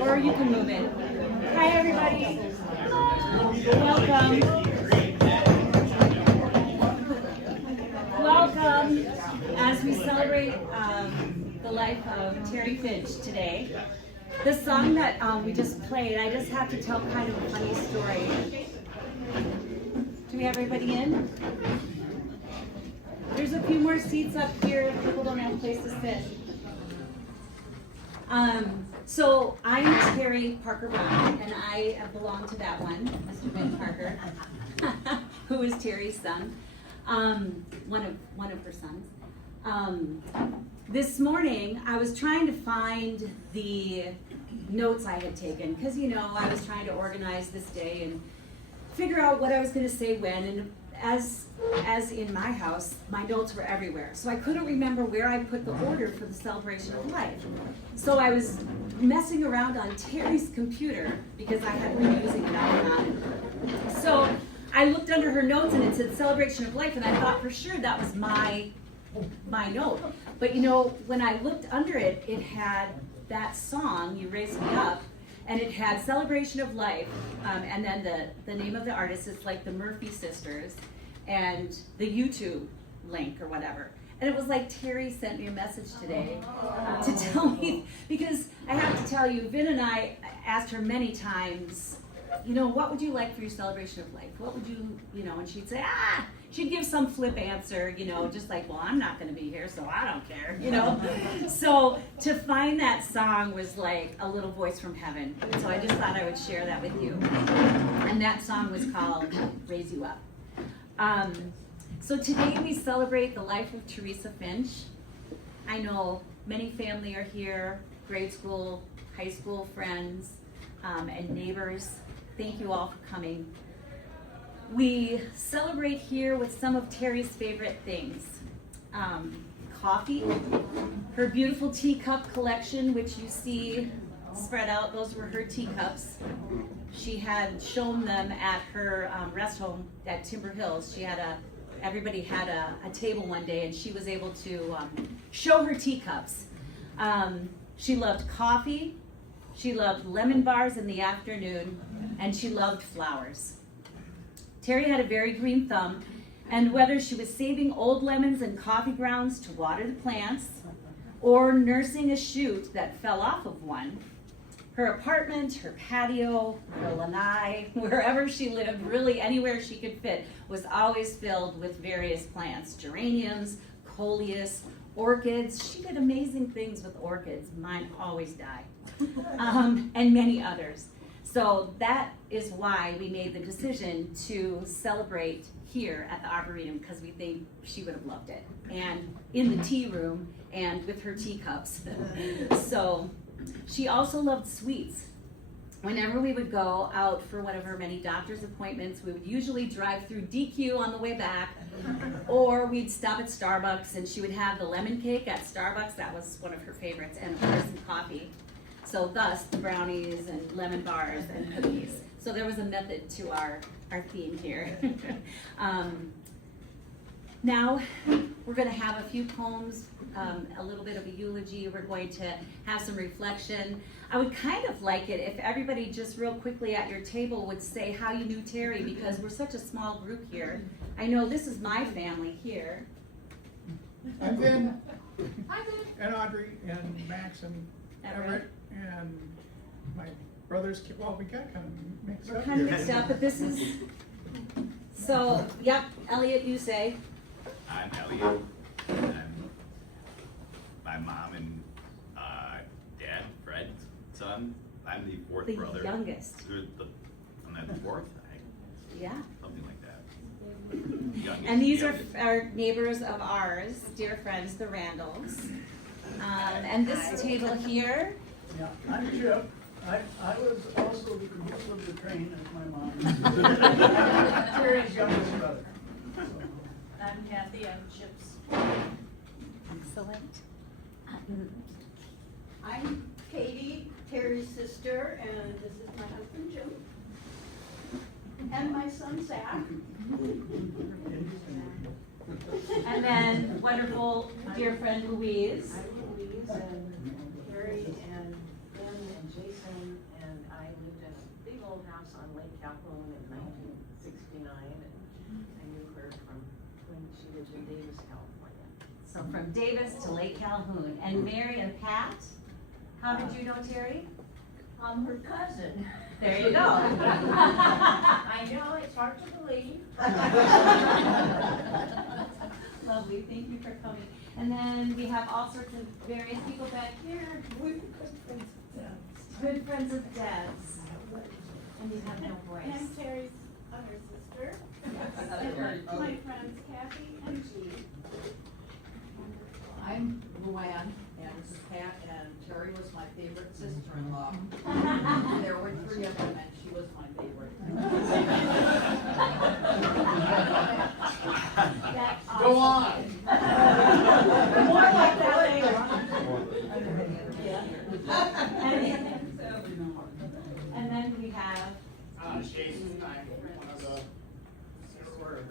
Or you can move in. Hi, everybody. Welcome. Welcome as we celebrate the life of Terry Finch today. The song that we just played, I just have to tell kind of a funny story. Do we have everybody in? There's a few more seats up here if people don't have a place to sit. So I'm Terry Parker Brown, and I belong to that one, Mr. Ben Parker, who is Terry's son, one of her sons. This morning, I was trying to find the notes I had taken, because I was trying to organize this day and figure out what I was going to say when, and as in my house, my notes were everywhere. So I couldn't remember where I put the order for the celebration of life. So I was messing around on Terry's computer because I had been using it off and on. So I looked under her notes and it said celebration of life, and I thought for sure that was my note. But when I looked under it, it had that song, You Raise Me Up, and it had celebration of life, and then the name of the artist is like the Murphy Sisters, and the YouTube link or whatever. And it was like Terry sent me a message today to tell me, because I have to tell you, Vin and I asked her many times, what would you like for your celebration of life? What would you, and she'd say, she'd give some flip answer, just like, well, I'm not going to be here, so I don't care, So to find that song was like a little voice from heaven. So I just thought I would share that with you. And that song was called Raise You Up. So today we celebrate the life of Teresa Finch. I know many family are here, grade school, high school friends, and neighbors. Thank you all for coming. We celebrate here with some of Terry's favorite things. Coffee, her beautiful teacup collection, which you see spread out, those were her teacups. She had shown them at her rest home at Timber Hills. Everybody had a table one day, and she was able to show her teacups. She loved coffee, she loved lemon bars in the afternoon, and she loved flowers. Terry had a very green thumb, and whether she was saving old lemons and coffee grounds to water the plants, or nursing a shoot that fell off of one, her apartment, her patio, her lanai, wherever she lived, really anywhere she could fit, was always filled with various plants. Geraniums, coleus, orchids. She did amazing things with orchids. Mine always die. And many others. So that is why we made the decision to celebrate here at the Arboretum, because we think she would have loved it. And in the tea room and with her teacups. So she also loved sweets. Whenever we would go out for one of her many doctor's appointments, we would usually drive through DQ on the way back, or we'd stop at Starbucks, and she would have the lemon cake at Starbucks. That was one of her favorites, and of course some coffee. So thus the brownies and lemon bars and cookies. So there was a method to our theme here. Now we're going to have a few poems, a little bit of a eulogy. We're going to have some reflection. I would kind of like it if everybody just real quickly at your table would say how you knew Terry, because we're such a small group here. I know this is my family here. I'm Vin. And Audrey and Max and Everett and my brothers. Well, we got kind of mixed We're up. kind of mixed up, but this is, so, yep, Elliot, you say. I'm Elliot. I'm my mom and dad, Fred's son. I'm the fourth The brother. youngest. I'm the fourth? Yeah. Something like that. Youngest, And these are youngest. our neighbors of ours, dear friends, the Randalls. And this table here, Yeah, I'm Chip. I was also the caboose of the train as my mom. Terry's youngest brother. I'm Kathy, I'm Chip's. excellent. I'm Katie, Terry's sister, and this is my husband Jim. And my son Zach. And then wonderful dear friend Louise. I'm Louise, and Carrie and Ben and Jason, and I lived in a big old house on Lake Calhoun in 1969, and I knew her from when she lived in Davis, California. So from Davis to Lake Calhoun. And Mary and Pat, how did you know Terry? I'm her cousin. There you go. I know, it's hard to believe. Lovely, thank you for coming. And then we have all sorts of various people back here. We're good friends with them. Good friends of Deb's. And you have no voice. I'm Terry's other sister. My friends Kathy and Jean. I'm Luann, and this is Pat, and Terry was my favorite sister-in-law. There were three of them, and she was my favorite. That's Go awesome. on. More like that later. And then we have, Jason, I'm one of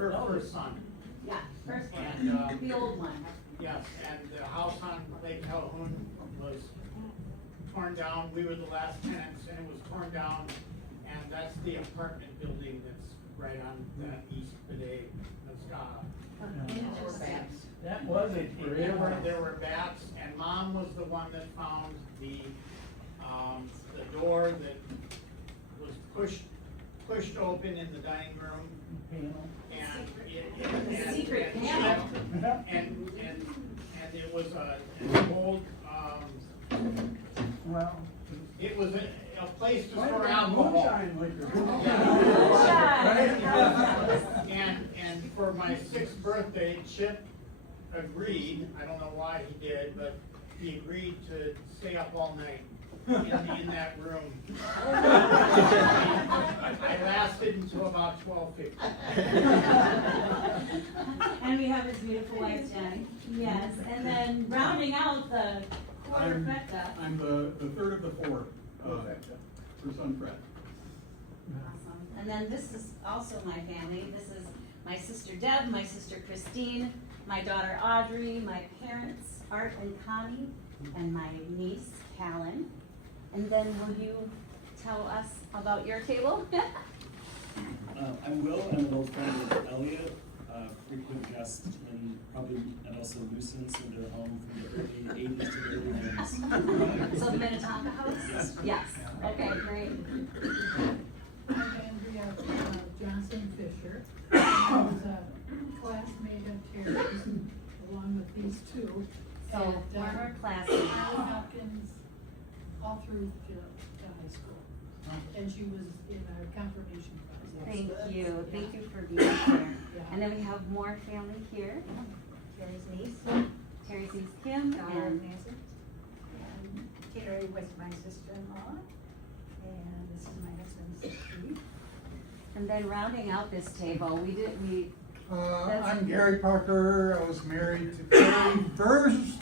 her first son. yeah, first And, one, the old one. Yes, and the house on Lake Calhoun was torn down. We were the last tenants, and it was torn down. And that's the apartment building that's right on the east bidet of Scott. That was a There were bats, and Mom was the one that found the door that was pushed open in the dining room. And Secret and- panel. And it was an old, Well. it was a place to Quite store a alcohol. moonshine liquor. And for my 6th birthday, Chip agreed, I don't know why he did, but he agreed to stay up all night in that room. I lasted until about 12:50. And we have his beautiful wife, Jenny. Yes, and then rounding out the quarterfecta. I'm the third of the four, her son Fred. Awesome. And then this is also my family. This is my sister Deb, my sister Christine, my daughter Audrey, my parents Art and Connie, and my niece Callan. And then will you tell us about your table? I'm Will, I'm an old friend of Elliot, frequent guest and also nuisance in their home from the early 80s to the early 90s. So the Minnetonka House? Yes. Yes. Okay, great. I'm Andrea Johnson Fisher. I was a classmate of Terry's along with these two. So former classmates. Allen Hopkins all through the high school. And she was in our confirmation class. Thank you. Thank you for being here. And then we have more family here. Terry's niece, Terry's niece Kim daughter of and Nancy. And Terry was my sister-in-law. And this is my husband's Steve. and then rounding out this table, That's- I'm Gary Parker. I was married to Terry first.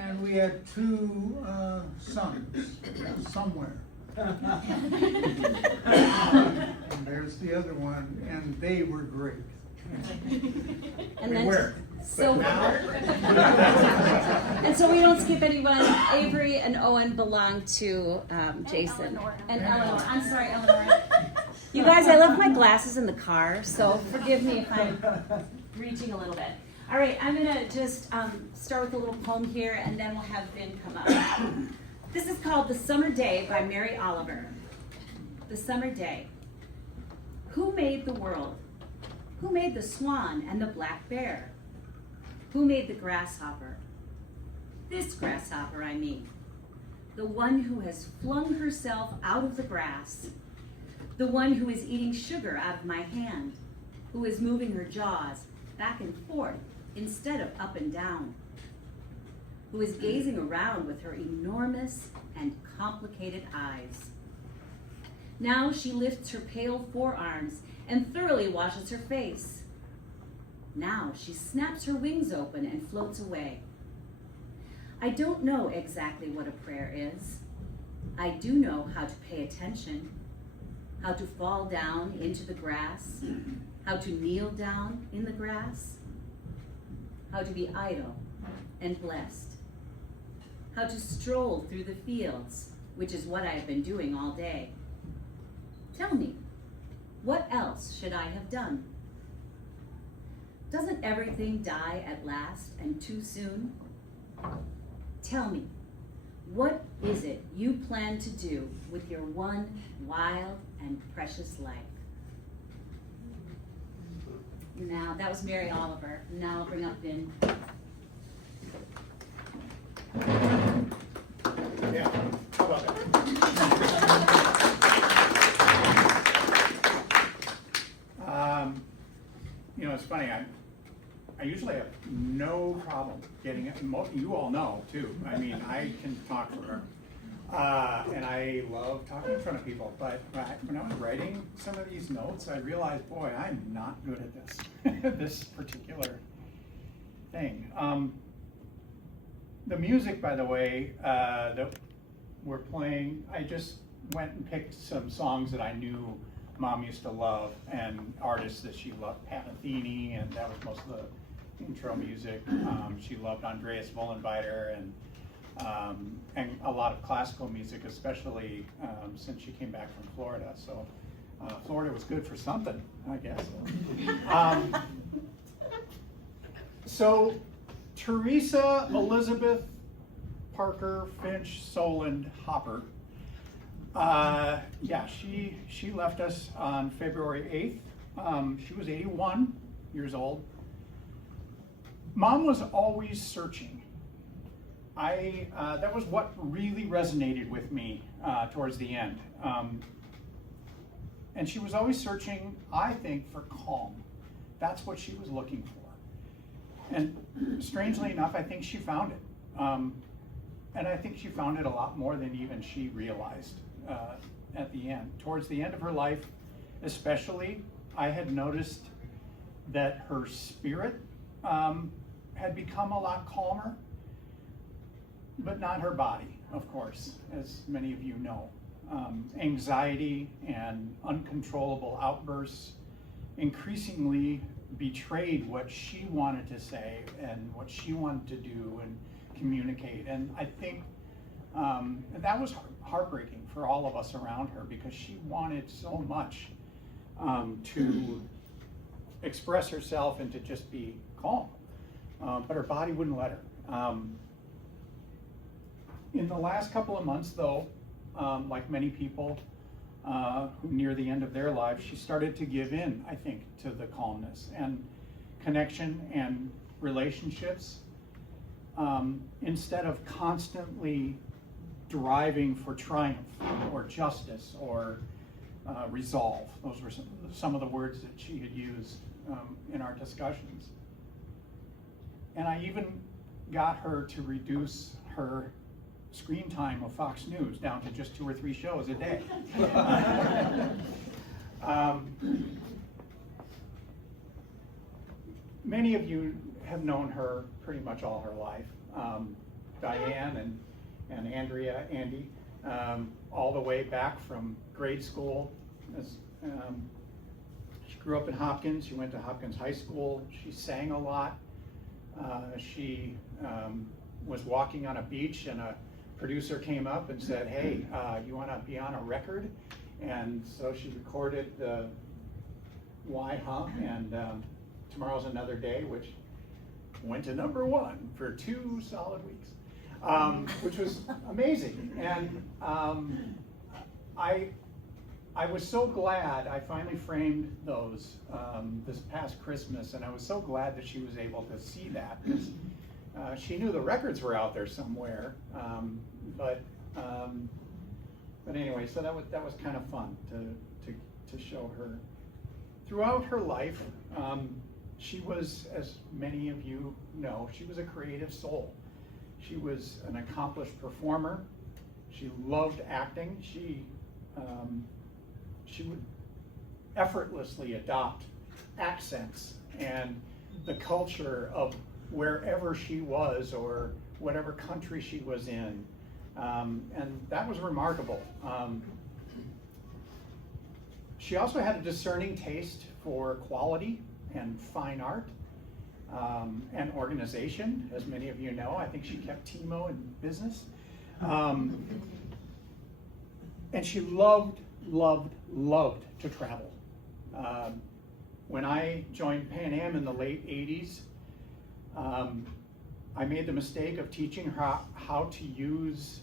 And we had 2 sons somewhere. And there's the other one, and they were great. and We then were. so But now- and so we don't skip anyone. Avery and Owen belong to Jason and Eleanor. I'm sorry, Eleanor. You guys, I left my glasses in the car, so forgive me if I'm reaching a little bit. All right, I'm gonna just start with a little poem here, and then we'll have Vin come up. This is called The Summer Day by Mary Oliver. The Summer Day. Who made the world? Who made the swan and the black bear? Who made the grasshopper? This grasshopper, I mean. The one who has flung herself out of the grass. The one who is eating sugar out of my hand. Who is moving her jaws back and forth instead of up and down. Who is gazing around with her enormous and complicated eyes. Now she lifts her pale forearms and thoroughly washes her face. Now she snaps her wings open and floats away. I don't know exactly what a prayer is. I do know how to pay attention, how to fall down into the grass, how to kneel down in the grass, how to be idle and blessed, how to stroll through the fields, which is what I have been doing all day. Tell me, what else should I have done? Doesn't everything die at last and too soon? Tell me, what is it you plan to do with your one wild and precious life? Now, that was Mary Oliver. Now I'll bring up Vin. Yeah, how about that? You know, it's funny, I usually have no problem getting it, you all know too. I mean, I can talk forever. And I love talking in front of people, but when I was writing some of these notes, I realized, boy, I'm not good at this, this particular thing. The music, by the way, that we're playing, I just went and picked some songs that I knew Mom used to love and artists that she loved, Pat Metheny, and that was most of the intro music. She loved Andreas Vollenweider and a lot of classical music, especially since she came back from Florida. So Florida was good for something, I guess. So Teresa Elizabeth Parker Finch Solon Hopper. Yeah, she left us on February 8th. She was 81 years old. Mom was always searching. That was what really resonated with me towards the end. And she was always searching, I think, for calm. That's what she was looking for. And strangely enough, I think she found it. And I think she found it a lot more than even she realized at the end. Towards the end of her life, especially, I had noticed that her spirit had become a lot calmer, but not her body, of course, as many of you know. Anxiety and uncontrollable outbursts increasingly betrayed what she wanted to say and what she wanted to do and communicate. And I think that was heartbreaking for all of us around her, because she wanted so much to express herself and to just be calm, but her body wouldn't let her. In the last couple of months, though, like many people who near the end of their lives, she started to give in, I think, to the calmness and connection and relationships. Instead of constantly driving for triumph or justice or resolve. Those were some of the words that she had used in our discussions. And I even got her to reduce her screen time of Fox News down to just 2 or 3 shows a day. Many of you have known her pretty much all her life. Diane and Andrea, Andy, all the way back from grade school. She grew up in Hopkins. She went to Hopkins High School. She sang a lot. She was walking on a beach, and a producer came up and said, "Hey, you want to be on a record?" And so she recorded the Why Huh and Tomorrow's Another Day, which went to #1 for 2 solid weeks, which was amazing. And I was so glad I finally framed those this past Christmas, and I was so glad that she was able to see that, because she knew the records were out there somewhere. But anyway, so that was kind of fun to show her. Throughout her life, she was, as many of you know, she was a creative soul. She was an accomplished performer. She loved acting. She would effortlessly adopt accents and the culture of wherever she was or whatever country she was in. And that was remarkable. She also had a discerning taste for quality and fine art and organization, as many of you know. I think she kept TMO in business. And she loved to travel. When I joined Pan Am in the late 80s, I made the mistake of teaching her how to use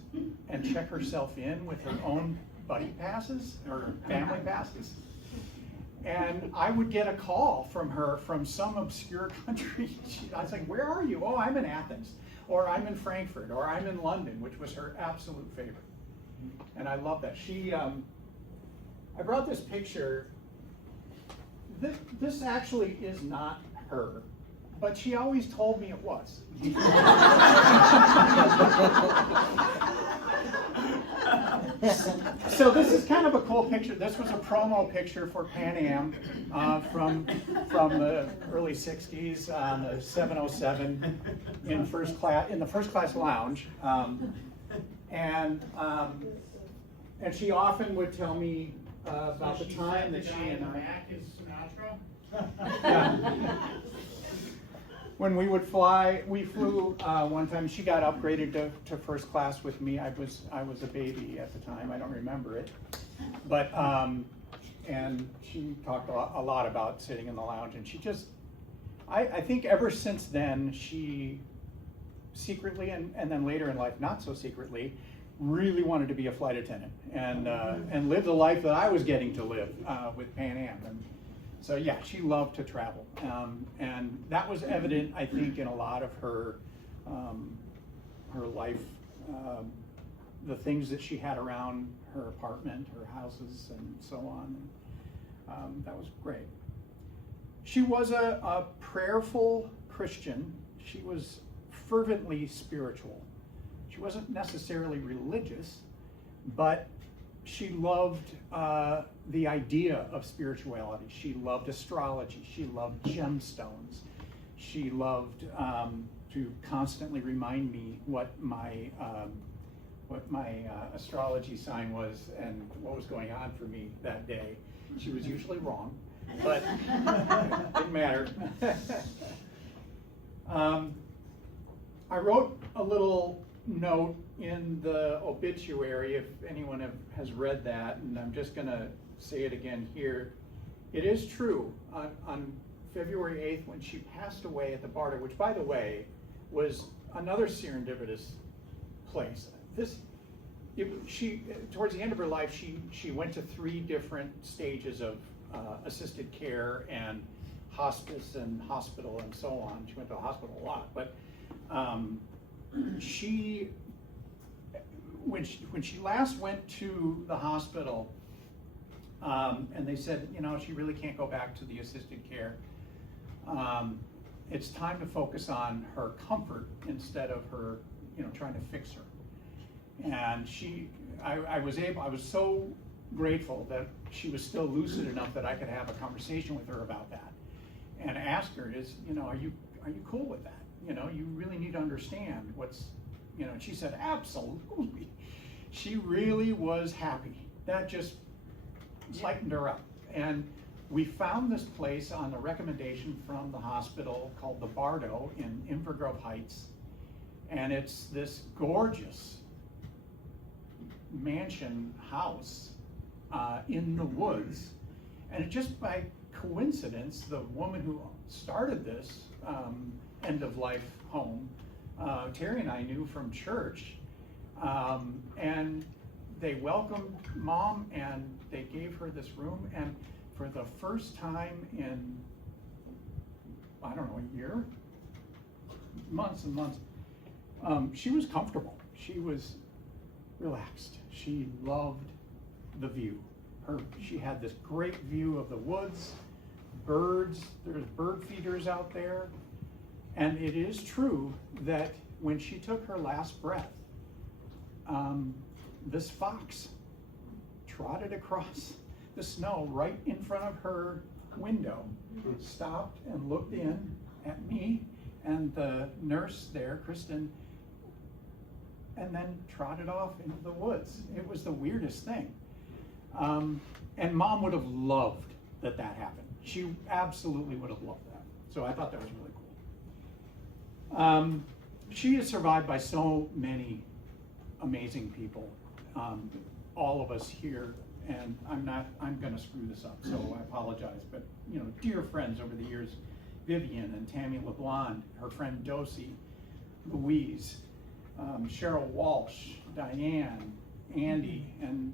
and check herself in with her own buddy passes or family passes. And I would get a call from her from some obscure country. I was like, where are you? Oh, I'm in Athens, or I'm in Frankfurt, or I'm in London, which was her absolute favorite. And I love that. I brought this picture. This actually is not her, but she always told me it was. So this is kind of a cool picture. This was a promo picture for Pan Am from the early 60s on the 707 in the first class lounge. And she often would tell me about the time that she and I. Mac is Sinatra. Yeah. When we would fly, we flew one time. She got upgraded to first class with me. I was a baby at the time. I don't remember it, but and she talked a lot about sitting in the lounge. And she just, I think ever since then, she secretly and then later in life, not so secretly, really wanted to be a flight attendant and live the life that I was getting to live with Pan Am. And so yeah, she loved to travel, and that was evident, I think, in a lot of her life, the things that she had around her apartment, her houses, and so on. That was great. She was a prayerful Christian. She was fervently spiritual. She wasn't necessarily religious, but she loved the idea of spirituality. She loved astrology. She loved gemstones. She loved to constantly remind me what my astrology sign was and what was going on for me that day. She was usually wrong, but it didn't matter. I wrote a little note in the obituary, if anyone has read that, and I'm just going to say it again here. It is true, on February 8th, when she passed away at the Bardo, which, by the way, was another serendipitous place. Towards the end of her life, she went to 3 different stages of assisted care and hospice and hospital and so on. She went to the hospital a lot, but when she last went to the hospital, and they said, she really can't go back to the assisted care. It's time to focus on her comfort instead of her, trying to fix her. And I was so grateful that she was still lucid enough that I could have a conversation with her about that, and ask her, are you cool with that? You really need to understand what's, and she said, absolutely. She really was happy. That just lightened her up. And we found this place on the recommendation from the hospital called the Bardo in Inver Grove Heights. And it's this gorgeous mansion house in the woods. And it just by coincidence, the woman who started this end-of-life home. Terry and I knew from church, and they welcomed Mom and they gave her this room, and for the first time in, I don't know, a year? Months and months, she was comfortable. She was relaxed. She loved the view. She had this great view of the woods, birds, there's bird feeders out there. And it is true that when she took her last breath, this fox trotted across the snow right in front of her window, stopped and looked in at me and the nurse there, Kristen, and then trotted off into the woods. It was the weirdest thing. And Mom would have loved that happened. She absolutely would have loved that. So I thought that was really cool. She is survived by so many amazing people, all of us here, and I'm gonna screw this up, so I apologize, but you know, dear friends over the years, Vivian and Tammy LeBlond, her friend Dosie, Louise, Cheryl Walsh, Diane, Andy, and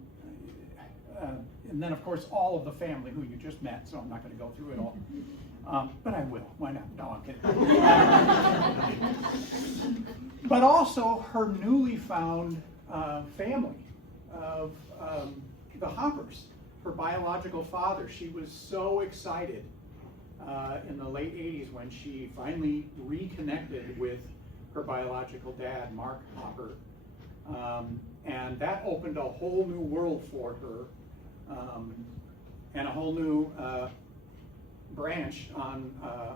then of course all of the family who you just met, so I'm not gonna go through it all. But I will, why not? No, I'm kidding. But also her newly found family of the Hoppers, her biological father. She was so excited in the late 80s when she finally reconnected with her biological dad, Mark Hopper. And that opened a whole new world for her, and a whole new branch on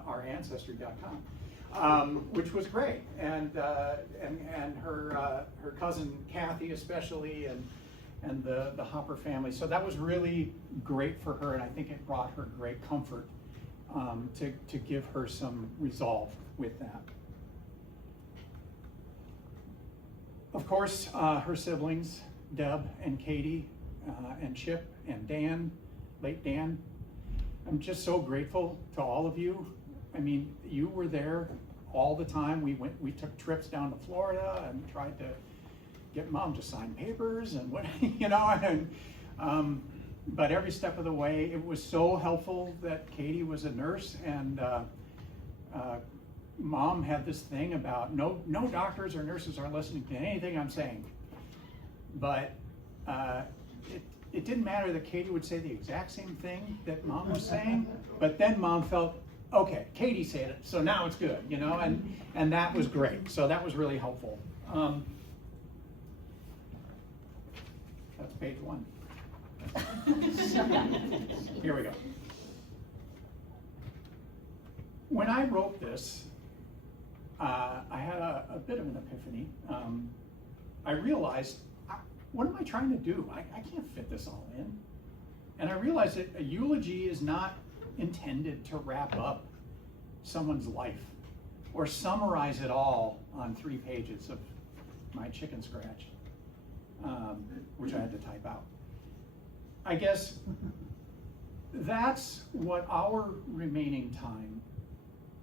our Ancestry.com, which was great. And her cousin Kathy especially, and the Hopper family. So that was really great for her, and I think it brought her great comfort to give her some resolve with that. Of course, her siblings, Deb and Katie, and Chip and Dan, late Dan. I'm just so grateful to all of you. I mean, you were there all the time. We took trips down to Florida and tried to get Mom to sign papers and what, you know, and but every step of the way, it was so helpful that Katie was a nurse, and Mom had this thing about no doctors or nurses are listening to anything I'm saying. But it didn't matter that Katie would say the exact same thing that Mom was saying, but then Mom felt, okay, Katie said it, so now it's good, you know, and that was great. So that was really helpful. That's page 1. Here we go. When I wrote this, I had a bit of an epiphany. I realized, what am I trying to do? I can't fit this all in. And I realized that a eulogy is not intended to wrap up someone's life or summarize it all on 3 pages of my chicken scratch, which I had to type out. I guess that's what our remaining time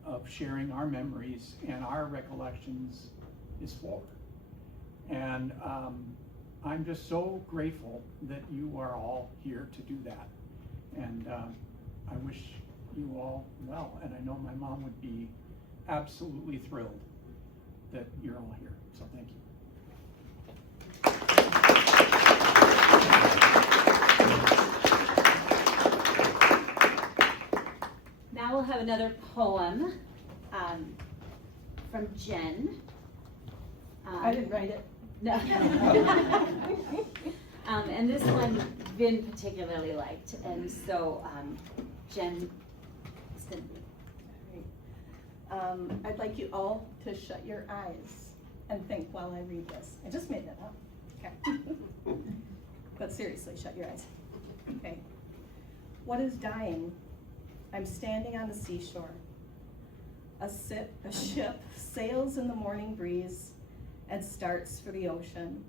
of sharing our memories and our recollections is for. And I'm just so grateful that you are all here to do that. And I wish you all well. And I know my mom would be absolutely thrilled that you're all here. So thank you. Now we'll have another poem from Jen. I didn't write it. No. And this one Vin particularly liked, and so Jen extended it. I'd like you all to shut your eyes and think while I read this. I just made that up. Okay. But seriously, shut your eyes. Okay. What is dying? I'm standing on the seashore. A ship sails in the morning breeze and starts for the ocean.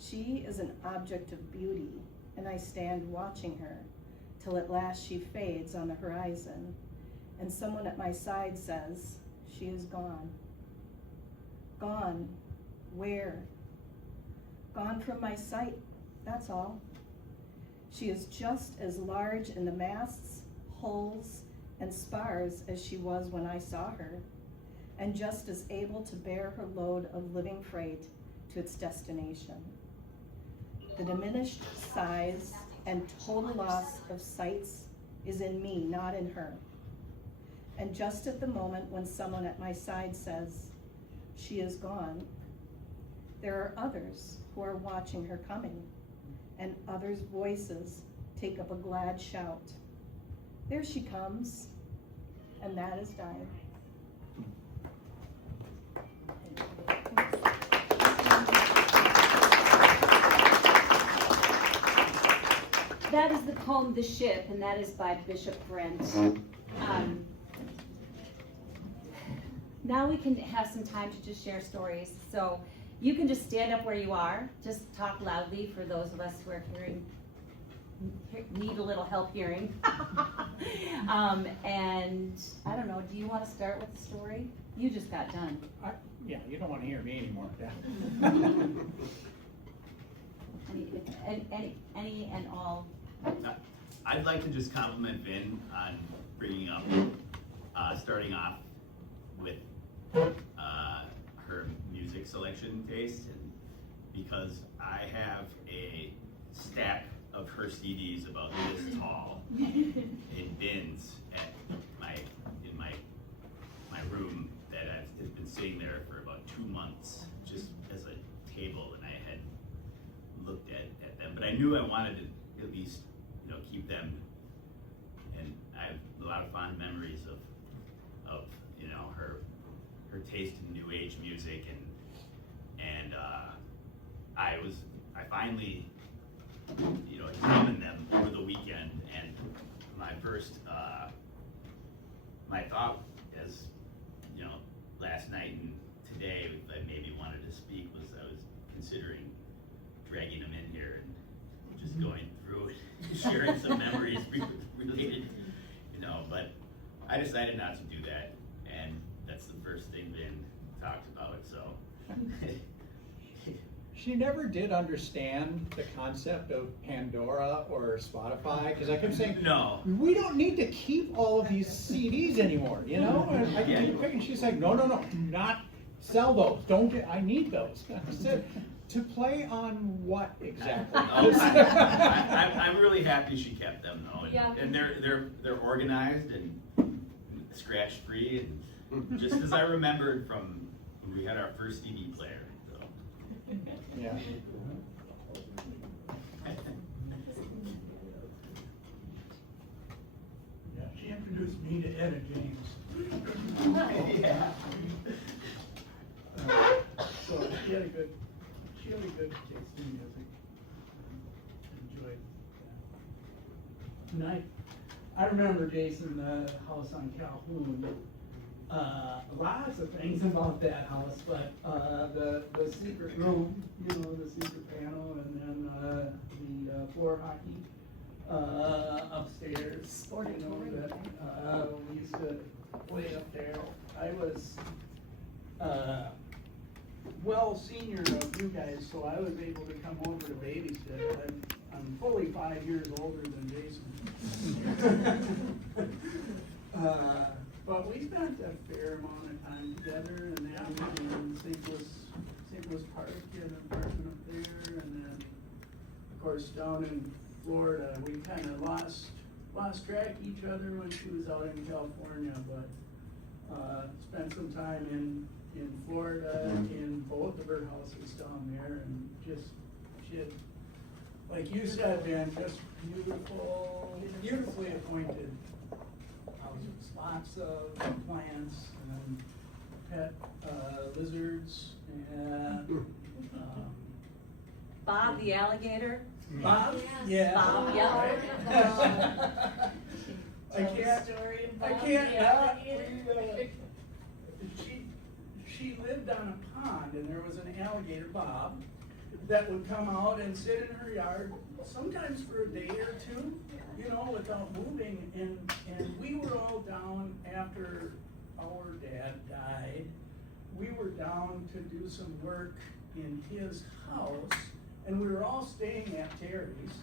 She is an object of beauty, and I stand watching her till at last she fades on the horizon, and someone at my side says, she is gone. Gone. Where? Gone from my sight, that's all. She is just as large in the masts, hulls, and spars as she was when I saw her, and just as able to bear her load of living freight to its destination. The diminished size and total loss of sights is in me, not in her. And just at the moment when someone at my side says, she is gone, there are others who are watching her coming, and others' voices take up a glad shout. There she comes, and that is dying. That is the poem "The Ship," and that is by Bishop Brent. Now we can have some time to just share stories. So you can just stand up where you are, just talk loudly for those of us who are need a little help hearing. And I don't know, do you want to start with the story? You just got done. Yeah, you don't want to hear me anymore. Any and all. I'd like to just compliment Vin on bringing up, starting off with her music selection taste, and because I have a stack of her CDs about this tall in bins in my room that has been sitting there for about 2 months, just as a table, and I had looked at them, but I knew I wanted to at least keep them, and I have a lot of fond memories of her taste in new age music, and I finally examined them over the weekend, and my first my thought, as last night and today I maybe wanted to speak, was I was considering dragging them in here and just going through it, sharing some memories related, but I decided not to do that, and that's the first thing Vin talked about, so. She never did understand the concept of Pandora or Spotify, because I kept saying, No. we don't need to keep all of these CDs anymore, And I can keep picking. She's like, no, do not sell those. I need those. I said, to play on what exactly? I'm really happy she kept them though, and they're organized and scratch free, and just as I remembered from when we had our first CD player. So. Yeah. Yeah, she introduced me to Etta James. Yeah. So she had a good taste in music. Enjoyed that. I remember, Jason, the house on Calhoun. Lots of things about that house, but the secret room, the secret panel, and then the floor hockey upstairs. That we used to play up there. I was senior of you guys, so I was able to come over to babysit. I'm fully 5 years older than Jason. But we spent a fair amount of time together, and then in St. Louis Park, in an apartment up there, and then of course down in Florida, we kind of lost track of each other when she was out in California, but spent some time in Florida in both of her houses down there, and she had, like you said, man, just beautifully appointed houses, lots of plants, and pet lizards, and Bob the alligator. Bob, Yes. yeah. Bob, yeah. Right. I can't not. She lived on a pond, and there was an alligator, Bob, that would come out and sit in her yard sometimes for a day or two, you know, without moving, and we were all down after our dad died. We were down to do some work in his house, and we were all staying at Terry's.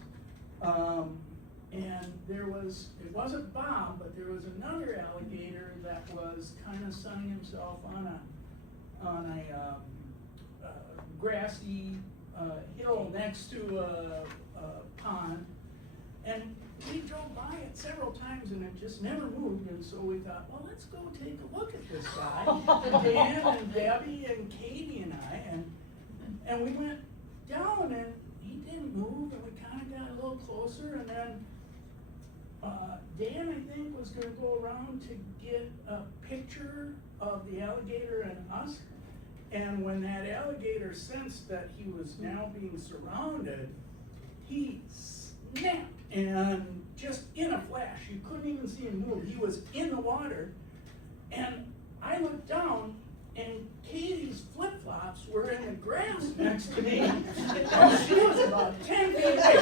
And it wasn't Bob, but there was another alligator that was kind of sunning himself on a grassy hill next to a pond. And we drove by it several times and it just never moved, and so we thought, well, let's go take a look at this guy. Dan and Debbie and Katie and I, and we went down and he didn't move, and we kind of got a little closer, and then Dan, I think, was gonna go around to get a picture of the alligator and us. And when that alligator sensed that he was now being surrounded, he snapped, and just in a flash, you couldn't even see him move. He was in the water, and I looked down, and Katie's flip-flops were in the grass next to me. And she was about 10 feet away.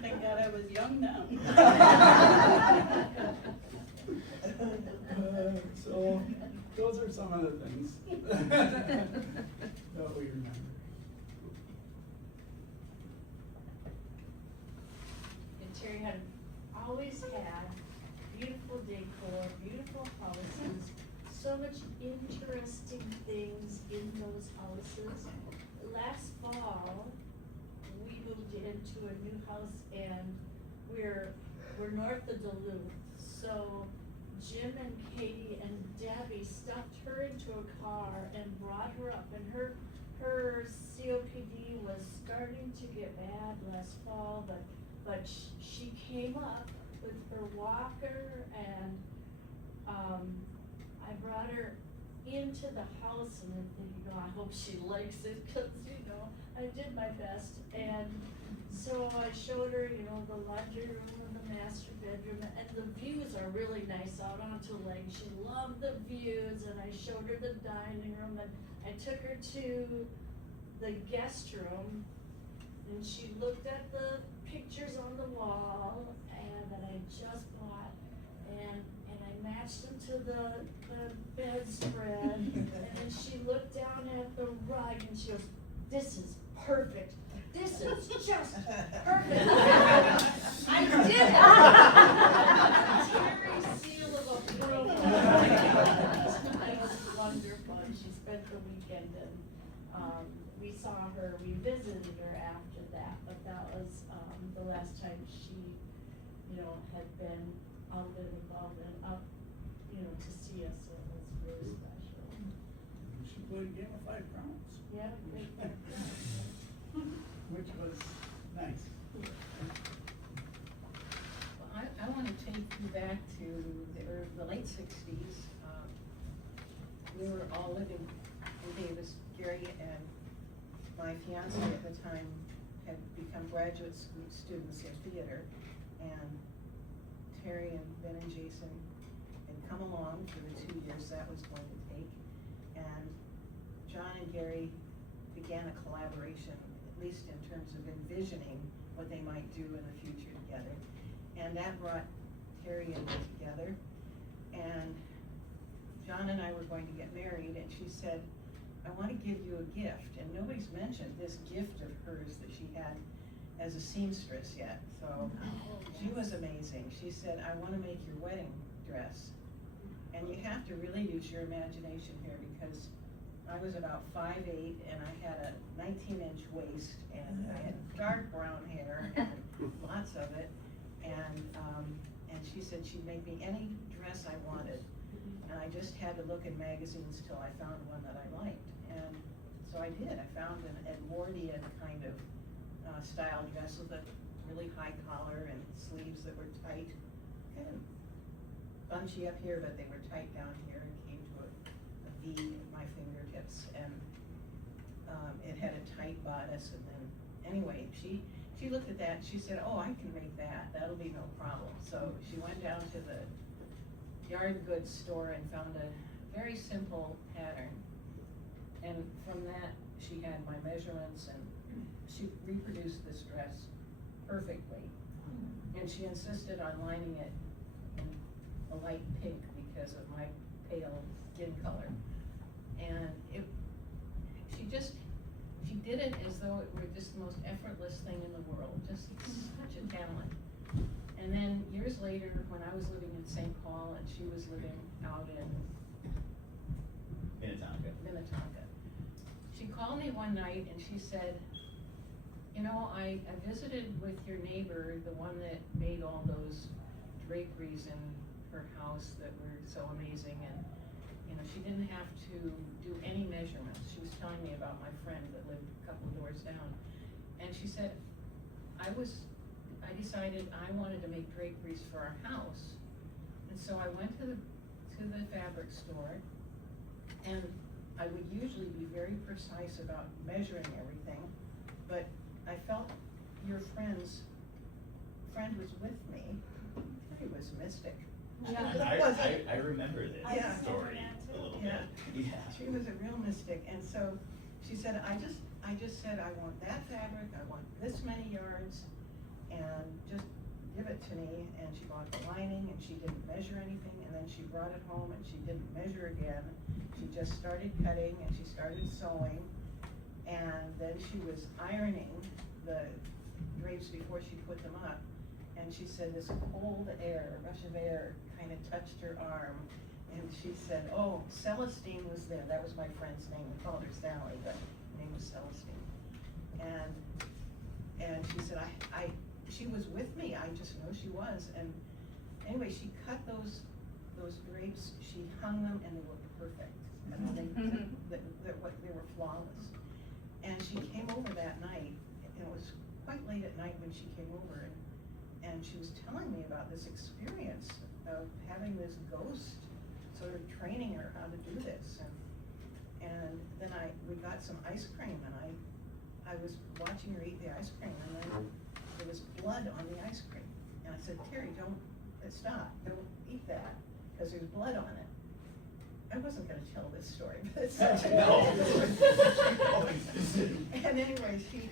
Thank God I was young now. So those are some of the things that we remember. And Terry had always had beautiful decor, beautiful houses, so much interesting things in those houses. Last fall, we moved into a new house and we're north of Duluth. So Jim and Katie and Debbie stuffed her into a car and brought her up, and her COPD was starting to get bad last fall, but she came up with her walker, and I brought her into the house, and I'm thinking, oh, I hope she likes it, cause I did my best. And so I showed her, the laundry room and the master bedroom, and the views are really nice out onto Lake. She loved the views, and I showed her the dining room, and I took her to the guest room, and she looked at the pictures on the wall that I just bought, and I matched them to the bedspread, and then she looked down at the rug, and she goes, "This is perfect. This is just perfect." I did it. Terry's seal of approval. It was wonderful. She spent the weekend, and we saw her. We visited her after that, but that was the last time she, had been out and involved and up, to see us. So it was really special. She played a game of 5 crowns. Yeah. Which was nice. Well, I want to take you back to the late 60s. We were all living in Davis. Gary and my fiance at the time had become graduate students in theater, and Terry and Ben and Jason had come along for the 2 years that was going to take, and John and Gary began a collaboration, at least in terms of envisioning what they might do in the future together. And that brought Terry and me together. And John and I were going to get married, and she said, "I want to give you a gift." And nobody's mentioned this gift of hers that she had as a seamstress yet. So she was amazing. She said, "I want to make your wedding dress." And you have to really use your imagination here, because I was about 5'8", and I had a 19-inch waist, and I had dark brown hair, and lots of it. And she said she'd make me any dress I wanted. And I just had to look in magazines till I found one that I liked. And so I did. I found an Edwardian kind of style dress with a really high collar and sleeves that were tight, kind of bunchy up here, but they were tight down here, and came to a V at my fingertips. And it had a tight bodice. And then, anyway, she looked at that and she said, "Oh, I can make that. That'll be no problem." So she went down to the yard goods store and found a very simple pattern. And from that, she had my measurements and she reproduced this dress perfectly. And she insisted on lining it in a light pink because of my pale skin color. And she did it as though it were just the most effortless thing in the world, just such a talent. And then years later, when I was living in St. Paul and she was living out in Minnetonka, she called me one night and she said, you know, I visited with your neighbor, the one that made all those draperies in her house that were so amazing, and you know, she didn't have to do any measurements. She was telling me about my friend that lived a couple doors down. And she said, I decided I wanted to make draperies for our house. And so I went to the fabric store, and I would usually be very precise about measuring everything, but I felt your friend was with me. He was mystic. I remember this Yeah. story a little bit. Yeah. She was a real mystic, and so she said, I just said, I want that fabric, I want this many yards, and just give it to me. And she bought the lining, and she didn't measure anything, and then she brought it home, and she didn't measure again. She just started cutting, and she started sewing, and then she was ironing the drapes before she put them up. And she said this cold air, a rush of air, kind of touched her arm. And she said, oh, Celestine was there. That was my friend's name. We called her Sally, but her name was Celestine. And she said, she was with me. I just know she was. And anyway, she cut those drapes. She hung them, and they were perfect. I mean, they were flawless. And she came over that night. And it was quite late at night when she came over. And she was telling me about this experience of having this ghost sort of training her how to do this. And then we got some ice cream, and I was watching her eat the ice cream, and then there was blood on the ice cream. And I said, Terry, stop, don't eat that, because there's blood on it. I wasn't gonna tell this story, but it's such a And anyway, she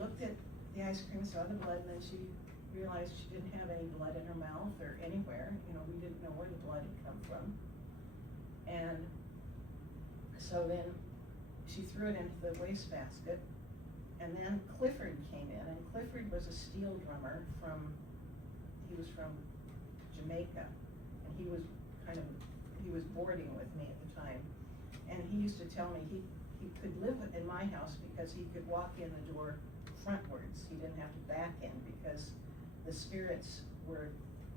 looked at the ice cream, saw the blood, and then she realized she didn't have any blood in her mouth or anywhere. You know, we didn't know where the blood had come from. And so then she threw it into the wastebasket, and then Clifford came in, and Clifford was a steel drummer he was from Jamaica, and he was boarding with me at the time. And he used to tell me he could live in my house because he could walk in the door frontwards. He didn't have to back in because the spirits were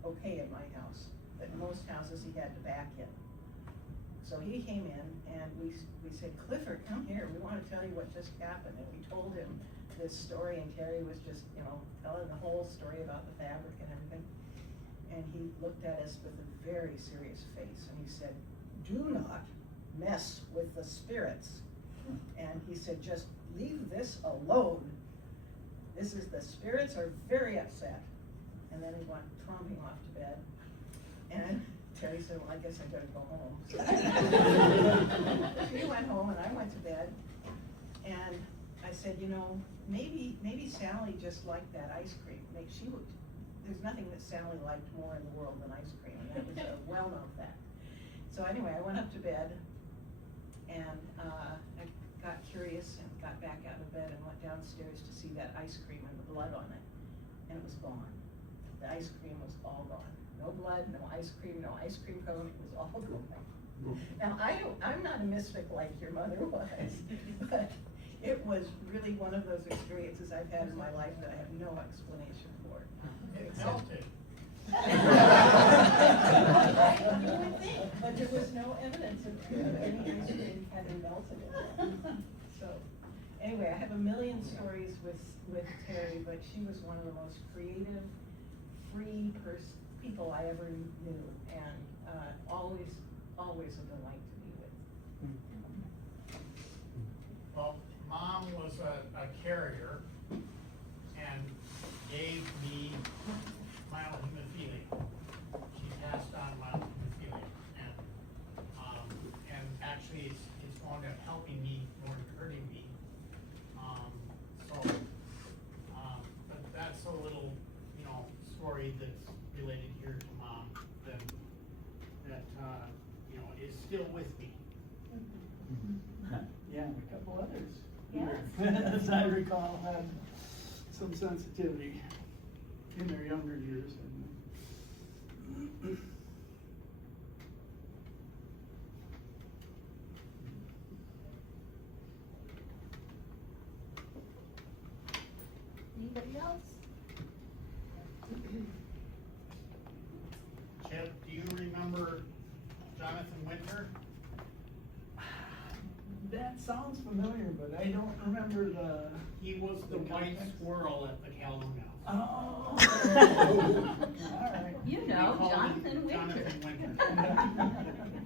okay in my house, but in most houses he had to back in. So he came in, and we said, Clifford, come here, we want to tell you what just happened. And we told him this story, and Terry was just, you know, telling the whole story about the fabric and everything. And he looked at us with a very serious face, and he said, do not mess with the spirits. And he said, just leave this alone. The spirits are very upset. And then he went tromping off to bed. And Terry said, well, I guess I better go home. So she went home, and I went to bed. And I said, you know, maybe Sally just liked that ice cream. There's nothing that Sally liked more in the world than ice cream, and that was a well-known fact. So anyway, I went up to bed, and I got curious and got back out of bed and went downstairs to see that ice cream and the blood on it, and it was gone. The ice cream was all gone. No blood, no ice cream cone, it was all gone. Now, I'm not a mystic like your mother was, but it was really one of those experiences I've had in my life that I have no explanation for. It helped it. You would think, but there was no evidence of any ice cream having melted it. So, anyway, I have a million stories with Terry, but she was one of the most creative, free people I ever knew, and always a delight to be with. Well, Mom was a carrier and gave me mild hemophilia. She passed on mild hemophilia, and story that's related here to Mom that, you know, is still with me. Yeah, and a couple others. Yes. As I recall, had some sensitivity in their younger years. And Anybody else? Chip, do you remember Jonathan Winter? that sounds familiar, but I don't remember the. He was the white context. squirrel at the Calhoun House. Oh. All right. You We know, called him Jonathan Winter. Jonathan Winter.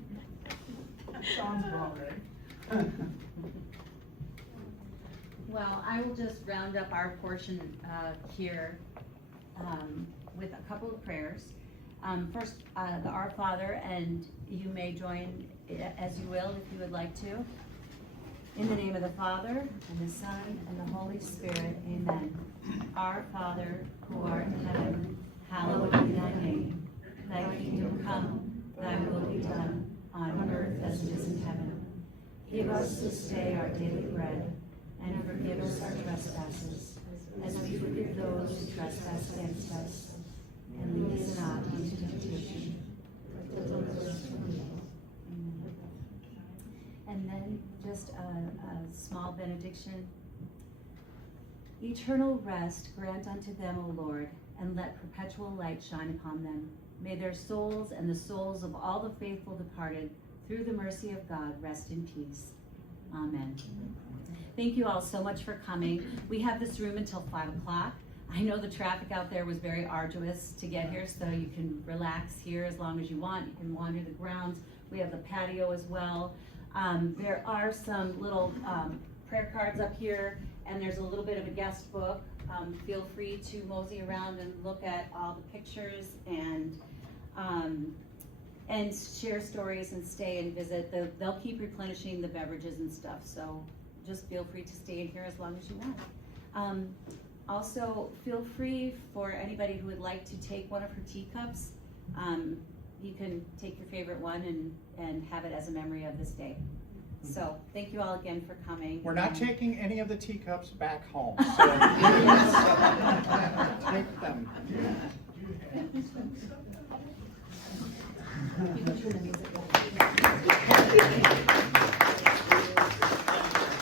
Sounds about right. Well, I will just round up our portion here with a couple of prayers. First, the Our Father, and you may join as you will if you would like to. In the name of the Father, and the Son, and the Holy Spirit, amen. Our Father, who art in heaven, hallowed be thy name. Thy kingdom come, thy will be done, on earth as it is in heaven. Give us this day our daily bread, and forgive us our trespasses, as we forgive those who trespass against us. And lead us not into temptation, but deliver us from evil. Amen. And then just a small benediction. Eternal rest grant unto them, O Lord, and let perpetual light shine upon them. May their souls and the souls of all the faithful departed, through the mercy of God, rest in peace. Amen. Thank you all so much for coming. We have this room until 5 o'clock. I know the traffic out there was very arduous to get here, so you can relax here as long as you want. You can wander the grounds. We have the patio as well. There are some little prayer cards up here, and there's a little bit of a guest book. Feel free to mosey around and look at all the pictures and share stories and stay and visit. They'll keep replenishing the beverages and stuff, so just feel free to stay in here as long as you want. Also, feel free for anybody who would like to take one of her teacups. You can take your favorite one and have it as a memory of this day. So thank you all again for coming. We're not taking any of the teacups back home, so please take them. You can turn the music